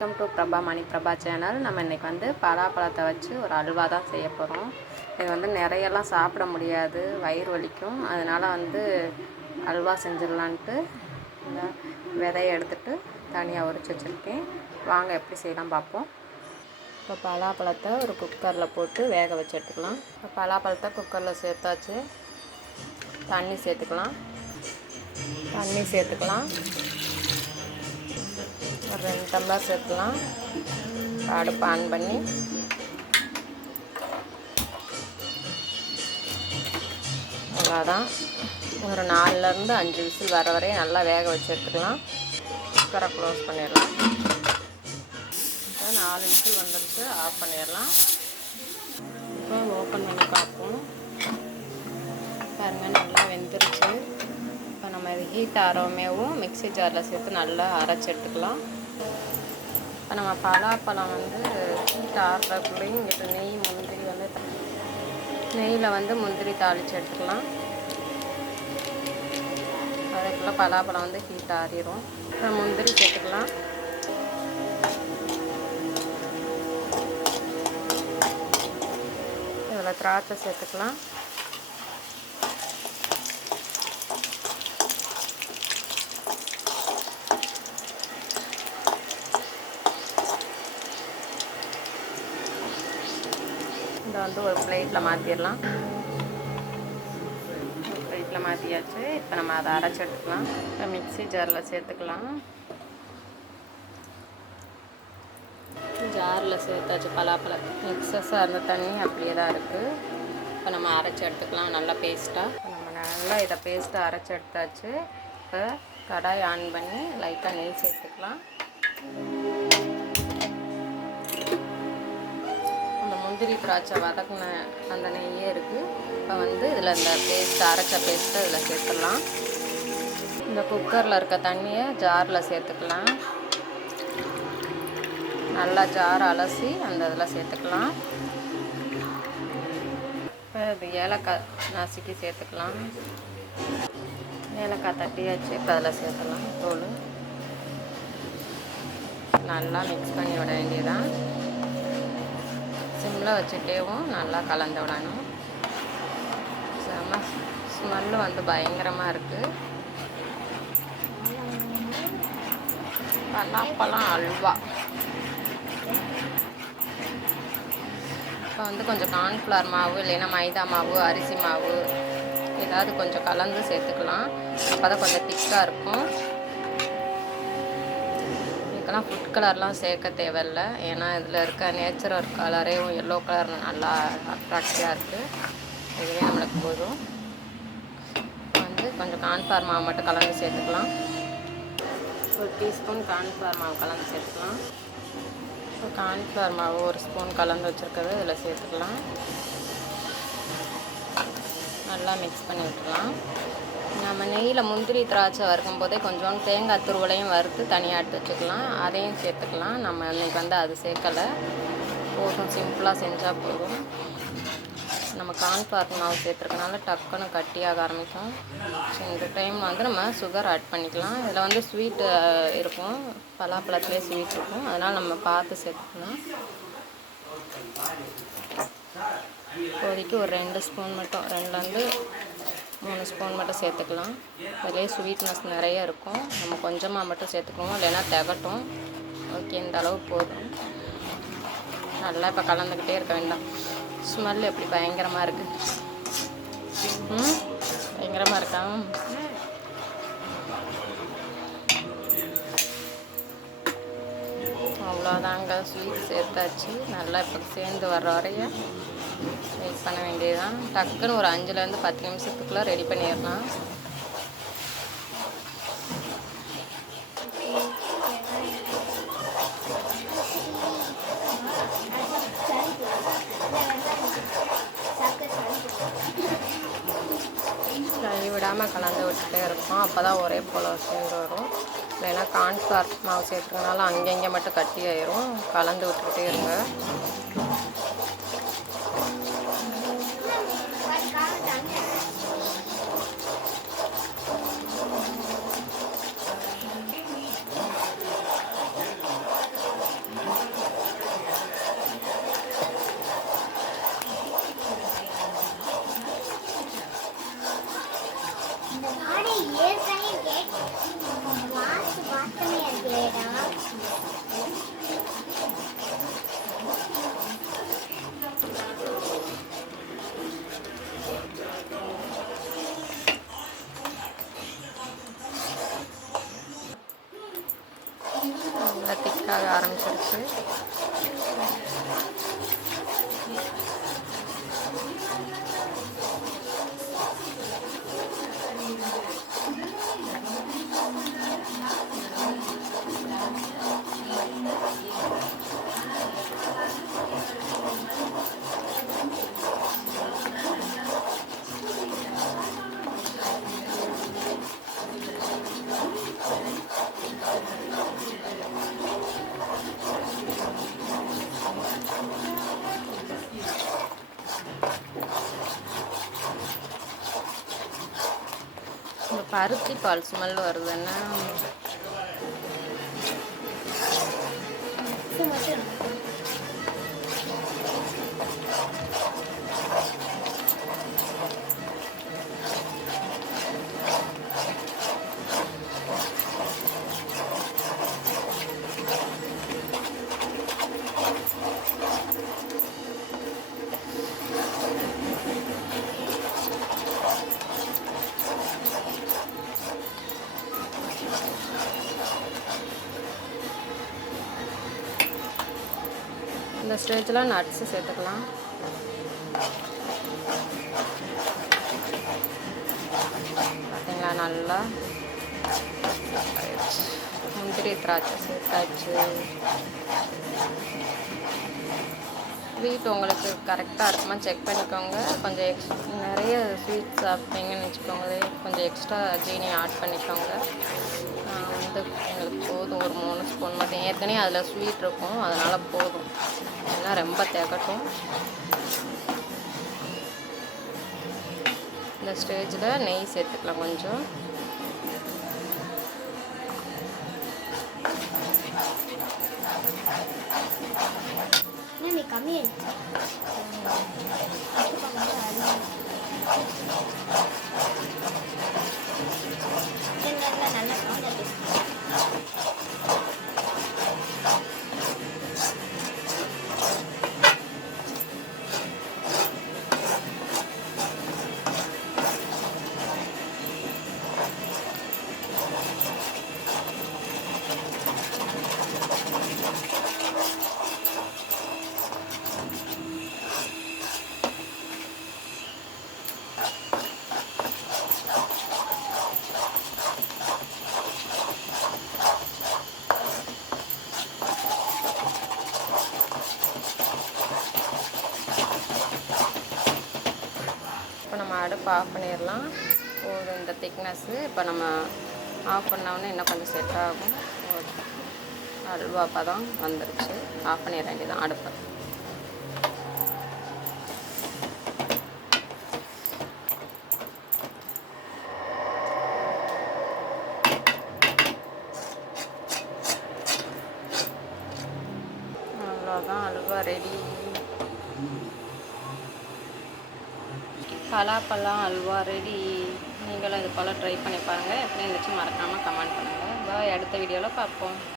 Welcome to Prabha Mani Prabha channel. நம்ம இன்றைக்கி வந்து பலாப்பழத்தை வச்சு ஒரு அல்வா தான் செய்ய போகிறோம். இது வந்து நிறையெல்லாம் சாப்பிட முடியாது, வயிறு வலிக்கும். அதனால் வந்து அல்வா செஞ்சிடலான்ட்டு இந்த விதையை எடுத்துகிட்டு தனியாக உரிச்சு வச்சுருக்கேன். வாங்க எப்படி செய்யலாம் பார்ப்போம். இப்போ பலாப்பழத்தை ஒரு குக்கரில் போட்டு வேக வச்சு எடுத்துக்கலாம். இப்போ பலாப்பழத்தை குக்கரில் சேர்த்தாச்சு. தண்ணி சேர்த்துக்கலாம். ஒரு 2 டம்ளர் சேர்த்துலாம். அடுப்பு ஆன் பண்ணி அவ்வளோதான். ஒரு 4லேருந்து 5 விசில் வர வரையும் நல்லா வேக வச்சு எடுத்துக்கலாம். குக்கரை க்ளோஸ் பண்ணிடலாம். இப்போ 4 விசில் வந்துடுச்சு, ஆஃப் பண்ணிடலாம். இப்போ ஓப்பன் பண்ணி பார்ப்போம். பாருங்கள், நல்லா வெந்துருச்சு. இப்போ நம்ம இது ஹீட் ஆகிறவுமேவும் மிக்ஸி ஜாரில் சேர்த்து நல்லா அரைச்சி எடுத்துக்கலாம். இப்போ நம்ம பலாப்பழம் வந்து ஹீட் ஆகிறதுக்குள்ளேயும் இங்கிட்ட நெய்யில் வந்து முந்திரி தாளித்து எடுத்துக்கலாம். அதுக்குள்ளே பலாப்பழம் வந்து ஹீட் ஆறிடும். இப்போ முந்திரி சேர்த்துக்கலாம். இதில் திராட்சை சேர்த்துக்கலாம். இதை வந்து ஒரு பிளேட்டில் மாற்றிடலாம். பிளேட்டில் மாற்றியாச்சு. இப்போ நம்ம அதை அரைச்சி எடுத்துக்கலாம். இப்போ மிக்ஸி ஜாரில் சேர்த்துக்கலாம். ஜாரில் சேர்த்தாச்சு. பலாப்பழம் மிக்ஸஸாக இருந்த தண்ணி அப்படியே தான் இருக்குது. இப்போ நம்ம அரைச்சி எடுத்துக்கலாம் நல்லா பேஸ்ட்டாக. நம்ம நல்லா இதை பேஸ்ட்டாக அரைச்சி எடுத்தாச்சு. இப்போ கடாய் ஆன் பண்ணி லைட்டாக நெய் சேர்த்துக்கலாம். முந்திரி திராட்சை வதக்கின அந்த நெய்யே இருக்குது. இப்போ வந்து இதில் இந்த அரைச்ச பேஸ்ட்டை இதில் சேர்த்துடலாம். இந்த குக்கரில் இருக்க தண்ணியை ஜாரில் சேர்த்துக்கலாம். நல்லா ஜார் அலசி அந்த இதில் சேர்த்துக்கலாம். இப்போ இது ஏலக்காய் நசுக்கி சேர்த்துக்கலாம். ஏலக்காய் தட்டியாச்சு. இப்போ அதில் சேர்த்துலாம் தோல். நல்லா மிக்ஸ் பண்ணி விட வேண்டியதான். சிம்மில் வச்சுட்டேவும் நல்லா கலந்து விடணும். ஸ்மெல்லு வந்து பயங்கரமாக இருக்குது. பலாப்பழம் அல்வா. இப்போ வந்து கொஞ்சம் கார்ன்ஃப்ளவர் மாவு இல்லைன்னா மைதா மாவு, அரிசி மாவு ஏதாவது கொஞ்சம் கலந்து சேர்த்துக்கலாம். அப்போ தான் கொஞ்சம் திக்காக இருக்கும். இதுக்கெல்லாம் ஃபுட் கலர்லாம் சேர்க்க தேவையில்லை. ஏன்னா இதில் இருக்க நேச்சுரல் கலரேவும் எல்லோ கலர் நல்லா அட்ராக்டிவாக இருக்குது. இதுவே நம்மளுக்கு போதும். வந்து கொஞ்சம் கார்ன்ஃப்ளவர் மாவு மட்டும் கலந்து சேர்த்துக்கலாம். ஒரு டீஸ்பூன் கார்ன்ஃப்ளவர் மாவு கலந்து சேர்த்துக்கலாம். இப்போ கார்ன்ஃப்ளவர் மாவு ஒரு ஸ்பூன் கலந்து வச்சுருக்கிறது இதில் சேர்த்துக்கலாம். நல்லா மிக்ஸ் பண்ணி விட்டுக்கலாம். நம்ம நெய்யில் முந்திரி திராட்சை வறுக்கும் போதே கொஞ்சோண்டு தேங்காய் துருவலையும் வறுத்து தனியாக எடுத்து வச்சுக்கலாம். அதையும் சேர்த்துக்கலாம். நம்ம இன்றைக்கி வந்து அது சேர்க்கலை. போதும், சிம்பிளாக செஞ்சால் போதும். நம்ம கார்ன்ஃப்ளவர் மாவு சேர்த்துருக்கனால டக்குன்னு கட்டியாக ஆரம்பிக்கும். ஸோ இந்த டைம் வந்து நம்ம சுகர் ஆட் பண்ணிக்கலாம். இதில் வந்து ஸ்வீட்டு இருக்கும், பலாப்பழத்துலேயே ஸ்வீட் இருக்கும். அதனால் நம்ம பார்த்து சேர்த்துக்கலாம். இப்போதைக்கு ஒரு 2 ஸ்பூன் மட்டும், 2லேருந்து 3 ஸ்பூன் மட்டும் சேர்த்துக்கலாம். அதிலே ஸ்வீட்னஸ் நிறைய இருக்கும். நம்ம கொஞ்சமாக மட்டும் சேர்த்துக்குவோம், இல்லைன்னா திகட்டும். ஓகே, இந்த அளவு போதும். நல்லா இப்போ கலந்துக்கிட்டே இருக்க வேண்டாம். ஸ்மெல் எப்படி பயங்கரமாக இருக்குது. பயங்கரமாக இருக்கா? அவ்வளோதாங்க, ஸ்வீட் சேர்த்தாச்சு. நல்லா இப்போ சேர்ந்து வர்ற வரைய வெயிட் பண்ண வேண்டியதுதான். டக்குன்னு ஒரு 5லேருந்து 10 நிமிஷத்துக்குள்ளே ரெடி பண்ணிடலாம். கை விடாமல் கலந்து விட்டுட்டே இருக்கும். அப்போ தான் ஒரே போல் சேர்ந்து வரும். இல்லைன்னா கார்ன்ஃப்ளவர் மாவு சேர்த்துறதுனால அங்கங்கே மட்டும் கட்டி ஆயிரும். கலந்து விட்டுக்கிட்டே இருங்க. ஆக ஆரம்பிச்சிருச்சு. இந்த பருத்தி பால் ஸ்மெல் வருதுன்னா இந்த ஸ்டேஜில் நட்ஸு சேர்த்துக்கலாம். பார்த்தீங்களா, நல்லா முந்திரி திராட்சை சேர்த்தாச்சு. ஸ்வீட் உங்களுக்கு கரெக்டாக இருக்குமா செக் பண்ணிக்கோங்க. கொஞ்சம் நிறைய ஸ்வீட் சாப்பிட்டீங்கன்னு வச்சுக்கோங்களேன், கொஞ்சம் எக்ஸ்ட்ரா ஜீனி ஆட் பண்ணிக்கோங்க. எங்களுக்கு போதும், ஒரு 3 ஸ்பூன் மட்டும். ஏற்கனவே அதில் ஸ்வீட் இருக்கும், அதனால் போதும். ஏன்னா ரொம்ப தேக்கட்டும். இந்த ஸ்டேஜில் நெய் சேர்த்துக்கலாம் கொஞ்சம். அடுப்பு ஆஃப் பண்ணிடலாம். போதும் இந்த திக்னஸ்ஸு. இப்போ நம்ம ஆஃப் பண்ணோன்னே இன்னும் கொஞ்சம் செட் ஆகும். அல்வா பதம் வந்துருச்சு. ஆஃப் பண்ணிட வேண்டியதான் அடுப்பை. அவ்வளோதான், அல்வா ரெடி. பலாப்பழம் அல்வா ரெடி. நீங்களும் இது போல் ட்ரை பண்ணி பாருங்கள். எப்படி இருந்துச்சு மறக்காமல் கமெண்ட் பண்ணுங்கள். பாய், அடுத்த வீடியோவில் பார்ப்போம்.